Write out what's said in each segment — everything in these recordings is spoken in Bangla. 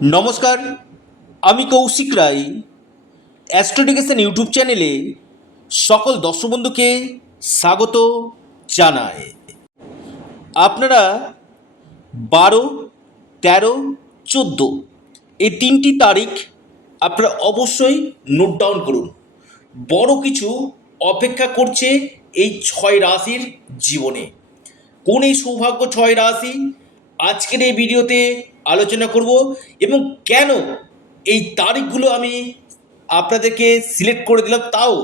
নমস্কার, আমি কৌশিক রায়। অ্যাস্ট্রোডিকেশন ইউটিউব চ্যানেলে সকল দর্শক বন্ধুকে স্বাগত জানাই। আপনারা 12, 13, 14 এই তিনটি তারিখ আপনারা অবশ্যই নোট ডাউন করুন। বড় কিছু অপেক্ষা করছে এই 6 রাশির জীবনে। কোন এই সৌভাগ্য 6 রাশি আজকের এই ভিডিওতে আলোচনা করব, এবং কেন এই তারিখগুলো আমি আপনাদেরকে সিলেক্ট করে দিলাম তাও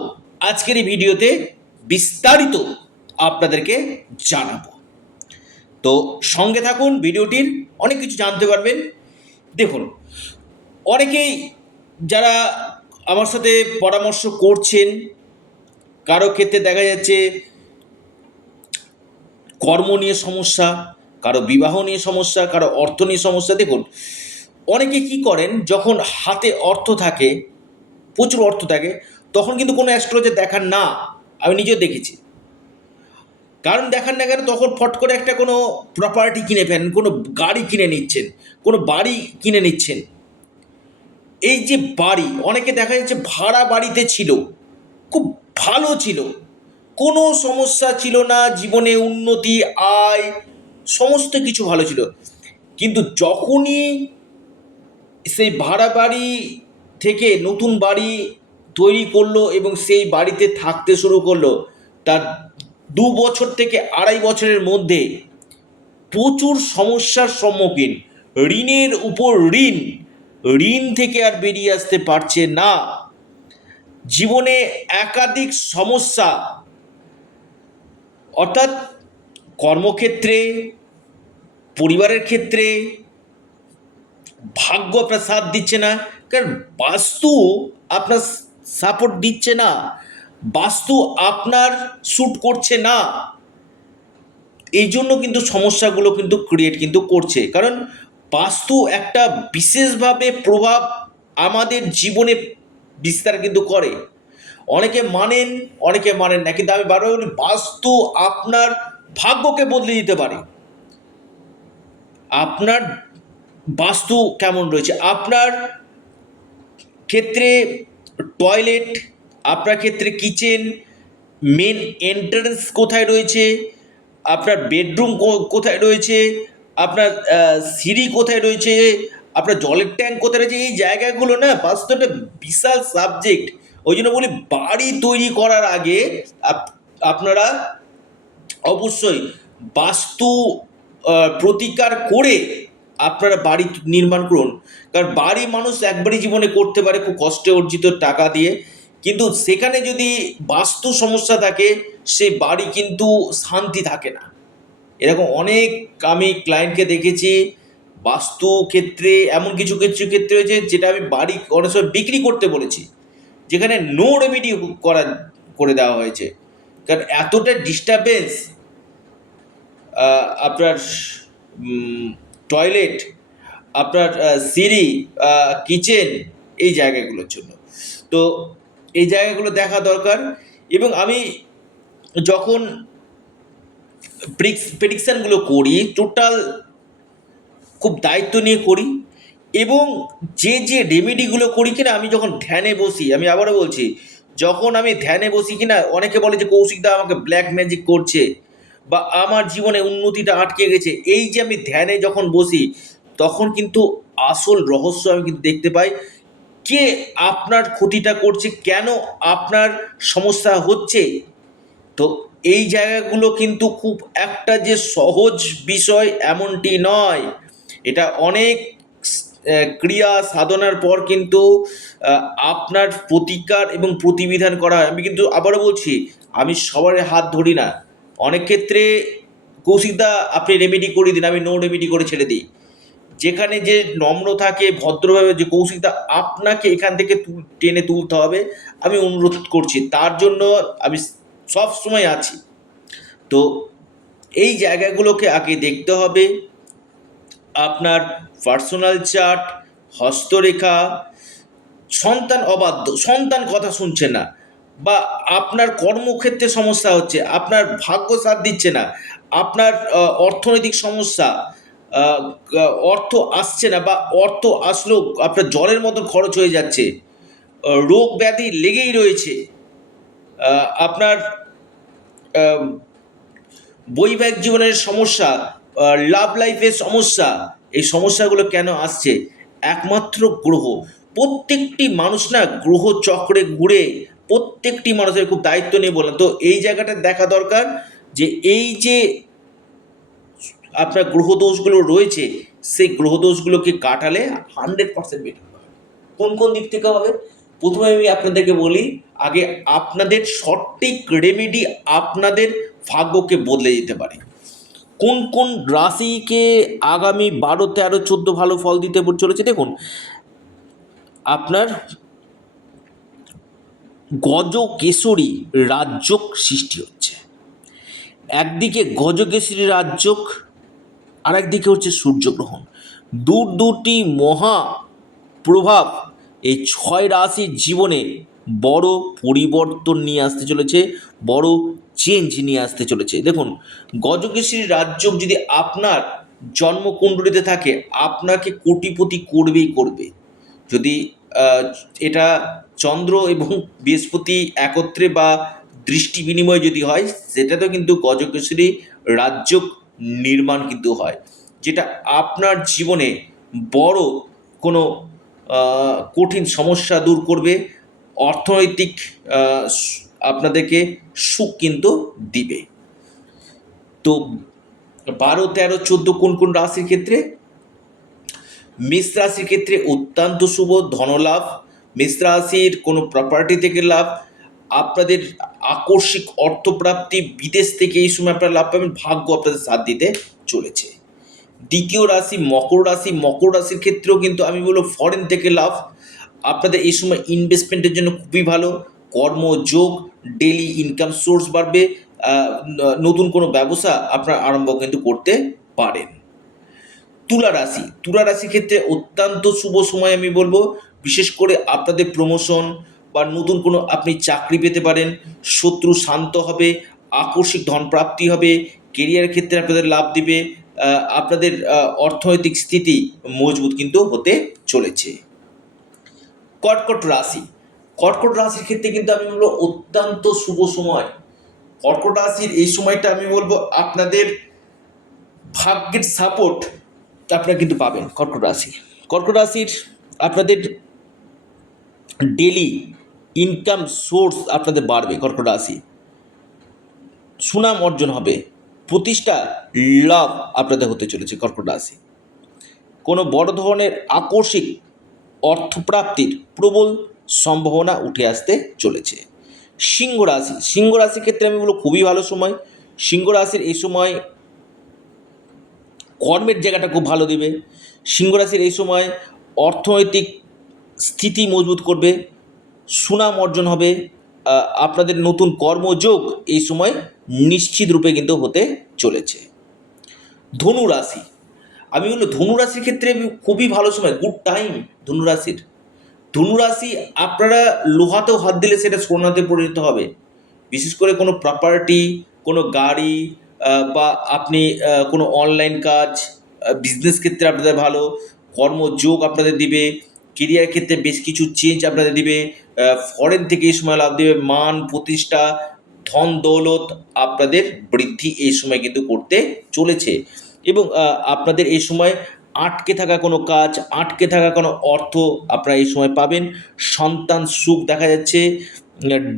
আজকের এই ভিডিওতে বিস্তারিত আপনাদেরকে জানাবো। তো সঙ্গে থাকুন, ভিডিওটির অনেক কিছু জানতে পারবেন। দেখুন, অনেকেই যারা আমার সাথে পরামর্শ করছেন, কারো ক্ষেত্রে দেখা যাচ্ছে কর্ম নিয়ে সমস্যা, কারো বিবাহ নিয়ে সমস্যা, কারো অর্থ নিয়ে সমস্যা। দেখুন, অনেকে কি করেন, যখন হাতে অর্থ থাকে, প্রচুর অর্থ থাকে, তখন কিন্তু কোনো অ্যাস্ট্রোলজার দেখান না। আমি নিজেও দেখেছি। কারণ দেখান না কেন, তখন ফট করে একটা কোনো প্রপার্টি কিনে ফেলেন, কোনো গাড়ি কিনে নিচ্ছেন, কোনো বাড়ি কিনে নিচ্ছেন। এই যে বাড়ি, অনেকে দেখা যাচ্ছে ভাড়া বাড়িতে ছিল, খুব ভালো ছিল, কোনো সমস্যা ছিল না, জীবনে উন্নতি, আয়, সমস্ত কিছু ভালো ছিল। কিন্তু যখনই সেই ভাড়া বাড়ি থেকে নতুন বাড়ি তৈরি করলো এবং সেই বাড়িতে থাকতে শুরু করলো, তার 2 বছর থেকে 2.5 বছরের মধ্যে প্রচুর সমস্যার সম্মুখীন, ঋণের উপর ঋণ, ঋণ থেকে আর বেরিয়ে আসতে পারছে না। জীবনে একাধিক সমস্যা, অর্থাৎ কর্মক্ষেত্রে, পরিবারের ক্ষেত্রে ভাগ্য আপনার সাথ দিচ্ছে না, কারণ বাস্তু আপনার সাপোর্ট দিচ্ছে না, বাস্তু আপনার শ্যুট করছে না। এই জন্য কিন্তু সমস্যাগুলো কিন্তু ক্রিয়েট কিন্তু করছে, কারণ বাস্তু একটা বিশেষভাবে প্রভাব আমাদের জীবনে বিস্তার কিন্তু করে। অনেকে মানেন, অনেকে মানেন না, কিন্তু আমি বারবার বলি, বাস্তু আপনার ভাগ্যকে বদলে দিতে পারে। আপনার বাস্তু কেমন রয়েছে, আপনার ক্ষেত্রে টয়লেট, আপনার ক্ষেত্রে কিচেন, মেন এন্ট্রান্স কোথায় রয়েছে, আপনার বেডরুম কোথায় রয়েছে, আপনার সিঁড়ি কোথায় রয়েছে, আপনার জলের ট্যাঙ্ক কোথায় রয়েছে, এই জায়গাগুলো না বাস্তু একটা বিশাল সাবজেক্ট। ওই জন্য বলি, বাড়ি তৈরি করার আগে আপনারা অবশ্যই বাস্তু প্রতিকার করে আপনারা বাড়ি নির্মাণ করুন। কারণ বাড়ি মানুষ একবারই জীবনে করতে পারে, খুব কষ্টে অর্জিত টাকা দিয়ে, কিন্তু সেখানে যদি বাস্তু সমস্যা থাকে, সেই বাড়ি কিন্তু শান্তি থাকে না। এরকম অনেক আমি ক্লায়েন্টকে দেখেছি, বাস্তু ক্ষেত্রে এমন কিছু কিছু ক্ষেত্রে হয়েছে যেটা আমি বাড়ি অনেক সময় বিক্রি করতে বলেছি, যেখানে নো রেমেডি করে দেওয়া হয়েছে। কারণ এতটা ডিস্টারবেন্স আপনার টয়লেট, আপনার সিঁড়ি, কিচেন, এই জায়গাগুলোর জন্য। তো এই জায়গাগুলো দেখা দরকার। এবং আমি যখন প্রেডিকশানগুলো করি, টোটাল খুব দায়িত্ব নিয়ে করি, এবং যে যে রেমেডিগুলো করি কিনা, আমি যখন ধ্যানে বসি, আমি আবারও বলছি, যখন আমি ধ্যানে বসি কিনা, অনেকে বলে যে কৌশিকদা আমাকে ব্ল্যাক ম্যাজিক করছে বা আমার জীবনে উন্নতিটা আটকে গেছে। এই যে আমি ধ্যানে যখন বসি, তখন কিন্তু আসল রহস্য আমি কিন্তু দেখতে পাই, কে আপনার ক্ষতিটা করছে, কেন আপনার সমস্যা হচ্ছে। তো এই জায়গাগুলো কিন্তু খুব একটা যে সহজ বিষয় এমনটি নয়, এটা অনেক ক্রিয়া সাধনার পর কিন্তু আপনার প্রতিকার এবং প্রতিবিধান করা হয়। আমি কিন্তু আবারও বলছি, আমি সবার হাত ধরি না। অনেক ক্ষেত্রে কৌশিকদা আপনি রেমেডি করে দিন, আমি নো রেমেডি করে ছেড়ে দিই। যেখানে যে নম্র থাকে, ভদ্রভাবে, যে কৌশিকদা আপনাকে এখান থেকে টেনে তুলতে হবে, আমি অনুরোধ করছি, তার জন্য আমি সব সময় আছি। তো এই জায়গাগুলোকে আগে দেখতে হবে। আপনার পার্সোনাল চার্ট, হস্তরেখা, সন্তান অবাধ্য, সন্তান কথা শুনছে না, বা আপনার কর্মক্ষেত্রে সমস্যা হচ্ছে, আপনার ভাগ্য সাথ দিচ্ছে না, আপনার অর্থনৈতিক সমস্যা, অর্থ আসছে না বা অর্থ আসলেও আপনার জলের মতো খরচ হয়ে যাচ্ছে, রোগ ব্যাধি লেগেই রয়েছে, আপনার আহ, বৈবাহিক জীবনের সমস্যা, লাভ লাইফের সমস্যা, এই সমস্যাগুলো কেন আসছে? একমাত্র গ্রহ। প্রত্যেকটি মানুষ না গ্রহ চক্রে ঘুরে, প্রত্যেকটি মানুষের খুব দায়িত্ব নিয়ে বললাম তো এই জায়গাটা দেখা দরকার যে এই যে আপনার গ্রহদোষগুলো রয়েছে, সেই গ্রহদোষগুলোকে কাটালে 100% বেটার হবে। কোন কোন দিক থেকে হবে? প্রথমে আমি আপনাদেরকে বলি, আগে আপনাদের সঠিক রেমেডি আপনাদের ভাগ্যকে বদলে দিতে পারে। কোন কোন রাশিকে আগামী 12, 13, 14 ভালো ফল দিতে চলেছে? দেখুন, আপনার গজকেশরী রাজযোগ সৃষ্টি হচ্ছে। একদিকে গজকেশরী রাজযোগ, আর একদিকে হচ্ছে সূর্যগ্রহণ। দুটি মহা প্রভাব এই 6 রাশির জীবনে বড় পরিবর্তন নিয়ে আসতে চলেছে, বড় চেঞ্জ নিয়ে আসতে চলেছে। দেখুন, গজকেশরী রাজযোগ যদি আপনার জন্মকুণ্ডলিতে থাকে, আপনাকে কোটিপতি করবেই করবে। যদি এটা চন্দ্র এবং বৃহস্পতি একত্রে বা দৃষ্টি বিনিময় যদি হয়, সেটাতেও কিন্তু গজকেশরী রাজযোগ নির্মাণ কিন্তু হয়, যেটা আপনার জীবনে বড় কোনো কঠিন সমস্যা দূর করবে, অর্থনৈতিক আপনাদেরকে সুখ কিন্তু দিবে। তো 12, 13, 14 কোন কোন রাশির ক্ষেত্রে? মেষ রাশির ক্ষেত্রে অত্যন্ত শুভ ধনলাভ, মেষ রাশির কোনো প্রপার্টি থেকে লাভ, আপনাদের আকস্মিক অর্থপ্রাপ্তি, বিদেশ থেকে এই সময় আপনারা লাভ পাবেন, ভাগ্য আপনাদের সাথ দিতে চলেছে। দ্বিতীয় রাশি মকর রাশি, মকর রাশির ক্ষেত্রেও কিন্তু আমি বলবো ফরেন থেকে লাভ, আপনাদের এই সময় ইনভেস্টমেন্টের জন্য খুবই ভালো, কর্মযোগ, ডেলি ইনকাম সোর্স বাড়বে, নতুন কোনো ব্যবসা আপনার আরম্ভ কিন্তু করতে পারেন। তুলা রাশি, তুলা রাশির ক্ষেত্রে অত্যন্ত শুভ সময় আমি বলবো, বিশেষ করে আপনাদের প্রমোশন বা নতুন কোনো আপনি চাকরি পেতে পারেন, শত্রু শান্ত হবে, আকস্মিক ধন প্রাপ্তি হবে, কেরিয়ার ক্ষেত্রে আপনাদের লাভ দিবে, আপনাদের অর্থনৈতিক স্থিতি মজবুত কিন্তু হতে চলেছে। কর্কট রাশি, কর্কট রাশির ক্ষেত্রে কিন্তু আমি বলবো অত্যন্ত শুভ সময়। কর্কট রাশির এই সময়টা আমি বলবো আপনাদের ভাগ্যের সাপোর্ট আপনারা কিন্তু পাবেন। কর্কট রাশি, কর্কট রাশির আপনাদের ডেলি ইনকাম সোর্স আপনাদের বাড়বে। কর্কট রাশি সুনাম অর্জন হবে, প্রতিষ্ঠা লাভ আপনাদের হতে চলেছে। কর্কট রাশি কোনো বড় ধরনের আকস্মিক অর্থপ্রাপ্তির প্রবল সম্ভাবনা উঠে আসতে চলেছে। সিংহ রাশি, সিংহ রাশির ক্ষেত্রে আমি বলবো খুবই ভালো সময়। সিংহ রাশির এই সময় কর্মের জায়গাটা খুব ভালো দিবে। সিংহ রাশির এই সময় অর্থনৈতিক স্থিতি মজবুত করবে, সুনাম অর্জন হবে, আপনাদের নতুন কর্মযোগ এই সময় নিশ্চিত রূপে কিন্তু হতে চলেছে। ধনু রাশি, আমি বলবো ধনু রাশির ক্ষেত্রে খুবই ভালো সময়, গুড টাইম। ধনু রাশির, ধনু রাশি আপনারা লোহাতেও হাত দিলে সেটা সোনাতে পরিণত হবে। বিশেষ করে কোনো প্রপার্টি, কোনো গাড়ি, বা আপনি কোনো অনলাইন কাজ, বিজনেস ক্ষেত্রে আপনাদের ভালো, কর্মযোগ আপনাদের দিবে, কেরিয়ার ক্ষেত্রে বেশ কিছু চেঞ্জ আপনাদের দিবে, ফরেন থেকে এই সময় লাভ দেবে, মান প্রতিষ্ঠা, ধন দৌলত আপনাদের বৃদ্ধি এই সময় কিন্তু করতে চলেছে। এবং আপনাদের এই সময় আটকে থাকা কোনো কাজ, আটকে থাকা কোনো অর্থ আপনারা এই সময় পাবেন। সন্তান সুখ দেখা যাচ্ছে,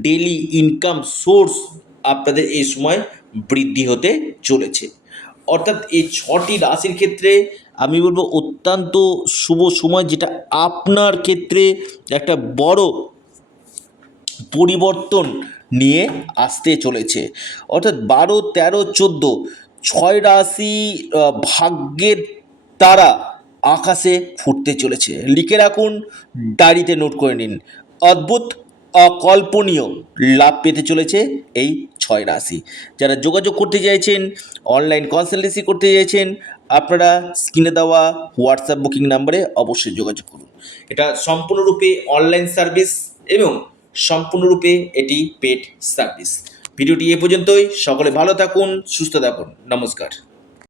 ডেলি ইনকাম সোর্স আপনাদের এই সময় বৃদ্ধি হতে চলেছে। অর্থাৎ এই 6টি রাশির ক্ষেত্রে আমি বলবো অত্যন্ত শুভ সময়, যেটা আপনার ক্ষেত্রে একটা বড় পরিবর্তন নিয়ে আসতে চলেছে। অর্থাৎ 12, 13, 14 6 রাশি ভাগ্যের তারা আকাশে ফুটতে চলেছে। লিখে রাখুন, ডায়েরিতে নোট করে নিন, অদ্ভুত অকল্পনীয় লাভ পেতে চলেছে এই 6 রাশি। যারা যোগাযোগ করতে চাইছেন, অনলাইন কনসালটেন্সি করতে চাইছেন, আপনারা স্ক্রিনে দেওয়া হোয়াটসঅ্যাপ বুকিং নাম্বারে অবশ্যই যোগাযোগ করুন। এটা সম্পূর্ণরূপে অনলাইন সার্ভিস এবং সম্পূর্ণরূপে এটি পেড সার্ভিস। ভিডিওটি এ পর্যন্তই। সকলে ভালো থাকুন, সুস্থ থাকুন। নমস্কার।